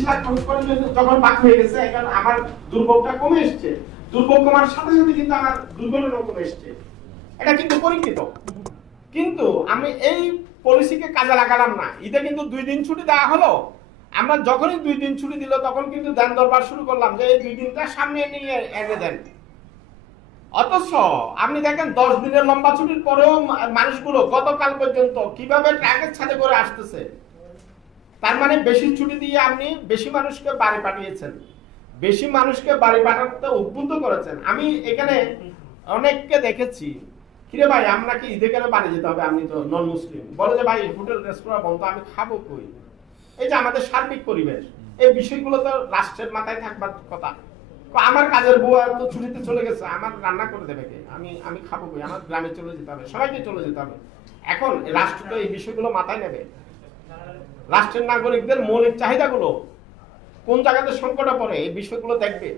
30 লাখ খরচ করে যখন বাক হয়ে গেছে, এখন আমার দুর্ভোগটা কমে এসছে। দুর্ভোগ কমার সাথে সাথে কিন্তু আমার দুর্ঘটনাও কমে এসছে, এটা কিন্তু পরীক্ষিত। কিন্তু আমি এই পলিসিকে কাজে লাগালাম না। ঈদে কিন্তু 2 দিন ছুটি দেওয়া হলো, আমরা যখনই 2 দিন ছুটি দিল তখন কিন্তু দেন দরবার শুরু করলাম যে এই 2 দিনটা সামনে নিয়ে এনে দেন। অথচ আপনি দেখেন 10 দিনের লম্বা ছুটির পরেও মানুষগুলো গতকাল পর্যন্ত কিভাবে ট্রাকের ছাদে করে আসতেছে। তার মানে বেশি ছুটি দিয়ে আপনি বেশি মানুষকে বাড়ি পাঠিয়েছেন, বেশি মানুষকে বাড়ি পাঠাতে উদ্বুদ্ধ করেছেন। আমি এখানে অনেককে দেখেছি, কিরে ভাই আমরা কি ঈদে কেন বাড়ি যেতে হবে, আপনি তো নন মুসলিম, বলে যে ভাই হোটেল রেস্তোরাঁ বন্ধ, আমি খাবো কই। এই যে আমাদের সার্বিক পরিবেশ, এই বিষয়গুলো তো রাষ্ট্রের মাথায় থাকবার কথা। আমার কাজের বউ তো ছুটিতে চলে গেছে, আমার রান্না করে দেবে কে, আমি খাবো কই, আমার গ্রামে চলে যেতে হবে, সবাইকে চলে যেতে হবে। এখন রাষ্ট্র তো এই বিষয়গুলো মাথায় নেবে। রাষ্ট্রের নাগরিকদের মৌলিক চাহিদাগুলো কোন জায়গাতে সংকটে পড়ে এই বিষয়গুলো দেখবে।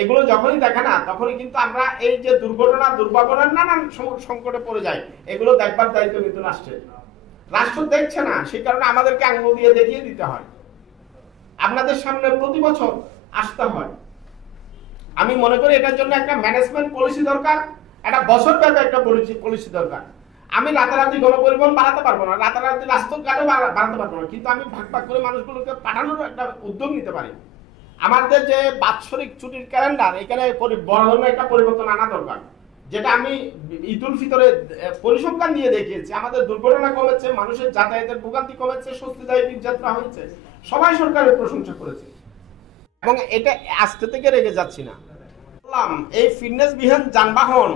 এগুলো যখনই দেখে না তখনই কিন্তু আমরা এই যে দুর্ঘটনা দুর্ভাবনার নানান সংকটে পড়ে যাই। এগুলো দেখবার দায়িত্ব কিন্তু রাষ্ট্রের। রাষ্ট্র দেখছে না, সেই কারণে আমাদেরকে আঙুল দিয়ে দেখিয়ে দিতে হয়, আপনাদের সামনে প্রতি বছর আসতে হয়। আমি মনে করি এটার জন্য একটা ম্যানেজমেন্ট পলিসি দরকার, একটা বছর ব্যাপী একটা পলিসি দরকার। আমি রাতারাতি গণপরিবহন বাড়াতে পারবো না, রাতারাতি রাস্তাঘাটও বাড়াতে পারবো না, কিন্তু আমি ভাগ ভাগ করে মানুষগুলোকে পাঠানোর একটা উদ্যোগ নিতে পারি। আমাদের যে বাৎসরিক ছুটির ক্যালেন্ডার, এখানে বড় ধরনের একটা পরিবর্তন আনা দরকার। যেটা আমি ঈদুল ফিতরে পরিসংখ্যান দিয়ে দেখিয়েছি, আমাদের দুর্ঘটনা কমেছে, মানুষের যাতায়াতের ভোগান্তি কমেছে, স্বস্তিদায়ী যাত্রা হয়েছে, সবাই সরকারের প্রশংসা করেছে। এবং এটা আজকে থেকে রেগে যাচ্ছি না। এই ফিটনেস বিহীন যানবাহন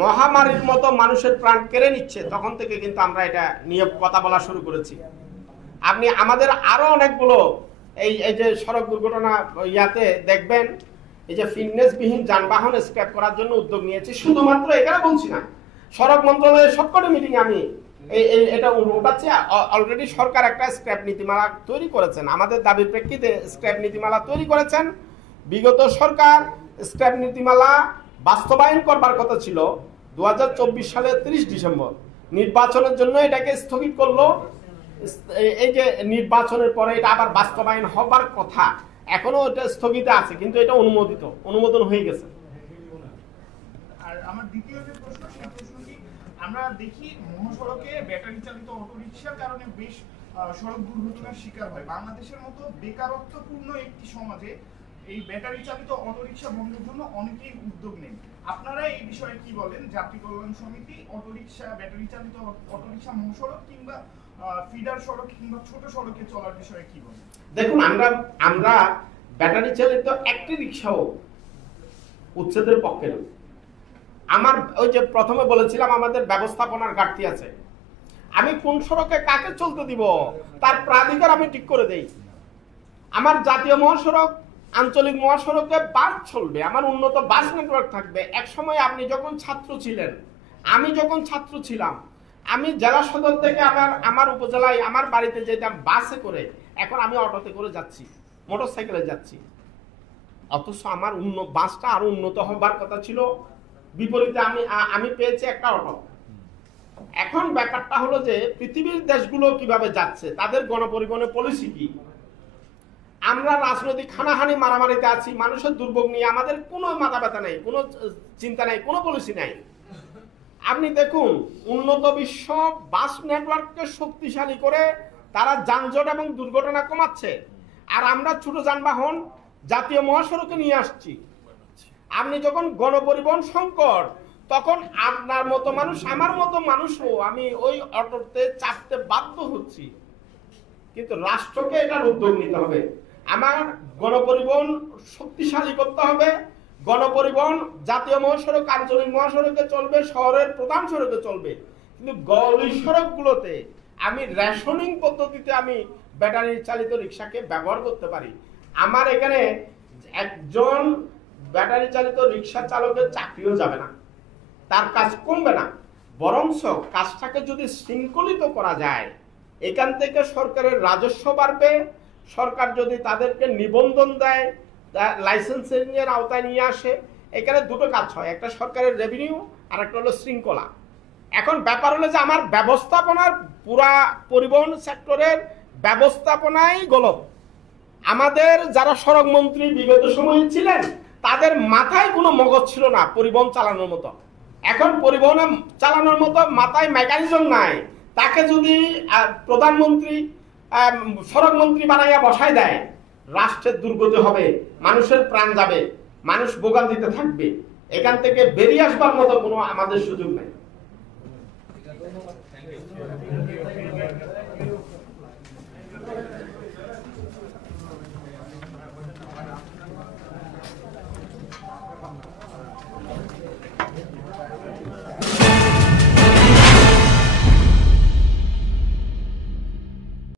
মহামারীর মতো মানুষের প্রাণ কেড়ে নিচ্ছে, তখন থেকে কিন্তু আমরা এটা নিয়ে কথা বলা শুরু করেছি। আপনি আমাদের আরো অনেকগুলো এই যে সড়ক দুর্ঘটনা ইয়াতে দেখবেন, এই যে ফিটনেস বিহীন যানবাহন স্ক্র্যাপ করার জন্য উদ্যোগ নিয়েছি। শুধুমাত্র এখানে বলছি না, সড়ক মন্ত্রণালয়ের সবকটি মিটিং আমি এটা উঠাচ্ছি। অলরেডি সরকার একটা স্ক্র্যাপ নীতিমালা তৈরি করেছেন, আমাদের দাবির প্রেক্ষিতে স্ক্র্যাপ নীতিমালা তৈরি করেছেন। বিগত সরকার স্ক্র্যাপ নীতিমালা বাস্তবায়ন করবার কথা ছিল 2024 সালের 30 ডিসেম্বর, নির্বাচনের জন্য এটাকে স্থগিত করলো। এই যে নির্বাচনের পরে এটা আবার বাস্তবায়ন হবার কথা, এখনো এটা স্থগিত আছে, কিন্তু এটা অনুমোদন হয়ে গেছে। আর আমার দ্বিতীয় যে প্রশ্ন, সেই প্রশ্নটি আমরা দেখি মহাসড়কে ব্যাটারি চালিত অটোরিকশার কারণে বেশ সড়ক দুর্ঘটনার শিকার হয়। বাংলাদেশের মতো বেকারত্বপূর্ণ একটি সমাজে এই ব্যাটারি চালিত অটোরিকশা বন্ধের জন্য অনেকেই উদ্যোগ নেন। আপনারা এই বিষয়ে কি বলেন? যাত্রী কল্যাণ সমিতি অটোরিকশা, ব্যাটারি চালিত অটোরিকশা মহাসড়ক কিংবা ফিডার সড়ক কিংবা ছোট সড়কে চলার বিষয়ে কি বলেন? দেখুন, আমরা ব্যাটারি চালিত একটি রিক্সাও উচ্ছেদের পক্ষে নই। আমার ওই যে প্রথমে বলেছিলাম আমাদের ব্যবস্থাপনার ঘাটতি আছে। আমি কোন সড়কে কাকে চলতে দিব তার প্রাধিকার আমি ঠিক করে দেই। আমার জাতীয় মহাসড়ক, আঞ্চলিক মহাসড়কে বাস চলবে, আমার উন্নত বাস নেটওয়ার্ক থাকবে। এক সময় আপনি যখন ছাত্র ছিলেন, আমি যখন ছাত্র ছিলাম, আমি জেলা সদর থেকে আমার উপজেলায় আমার বাড়িতে যেতাম বাসে করে, এখন আমি অটোতে করে যাচ্ছি, মোটরসাইকেলে যাচ্ছি। অথচ আমার বাসটা আরো উন্নত হবার কথা ছিল, বিপরীতে আমি পেয়েছি একটা অটো। এখন ব্যাপারটা হলো যে পৃথিবীর দেশগুলো কিভাবে যাচ্ছে, তাদের গণপরিবহনের পলিসি কি। আমরা রাজনৈতিক হানাহানি মারামারিতে আছি, মানুষের দুর্ভোগ নিয়ে আমাদের কোনো মাথা ব্যথা নেই, কোনো চিন্তা নেই, কোনো পলিসি নাই। আপনি দেখুন, উন্নত বিশ্ব বাস নেটওয়ার্ককে শক্তিশালী করে তারা যানজট এবং দুর্ঘটনা কমাচ্ছে, আর আমরা ছোট যানবাহন জাতীয় মহাসড়কে নিয়ে আসছি। আপনি যখন গণপরিবহন সংকট, তখন আপনার মতো মানুষ, আমার মতো মানুষও আমি ওই অটোতে চাপতে বাধ্য হচ্ছি। কিন্তু রাষ্ট্রকে এটার উদ্যোগ নিতে হবে। আমার গণপরিবহন শক্তিশালী করতে হবে। গণপরিবহন জাতীয় মহাসড়ক, আঞ্চলিক মহাসড়কে চলবে, শহরের প্রধান সড়কে চলবে, কিন্তু গলি সড়কগুলোতে আমি রেশনিং পদ্ধতিতে আমি ব্যাটারি চালিত রিক্সাকে ব্যবহার করতে পারি। আমার এখানে একজন ব্যাটারি চালিত রিক্সা চালকের চাকরিও যাবে না, তার কাজ কমবে না, বরঞ্চ কাজটাকে যদি শৃঙ্খলিত করা যায়, এখান থেকে সরকারের রাজস্ব বাড়বে। সরকার যদি তাদেরকে নিবন্ধন দেয়, লাইসেন্সিং এর আওতায় নিয়ে আসে, এখানে দুটো কাজ হয়, একটা সরকারের রেভিনিউ আর একটা হলো শৃঙ্খলা। এখন ব্যাপার হলো যে আমার ব্যবস্থাপনার পুরা পরিবহন সেক্টরের ব্যবস্থাপনাই গলত। আমাদের যারা সড়ক মন্ত্রী বিগত সময়ে ছিলেন তাদের মাথায় কোনো মগজ ছিল না পরিবহন চালানোর মতো। এখন পরিবহন চালানোর মতো মাথায় মেকানিজম নাই। তাকে যদি প্রধানমন্ত্রী সড়ক মন্ত্রী বানাইয়া বসায় দেয়, রাষ্ট্রের দুর্গতি হবে, মানুষের প্রাণ যাবে, মানুষ ভোগান্তিতে থাকবে। এখান থেকে বেরিয়ে আসবার মতো কোনো আমাদের সুযোগ নেই।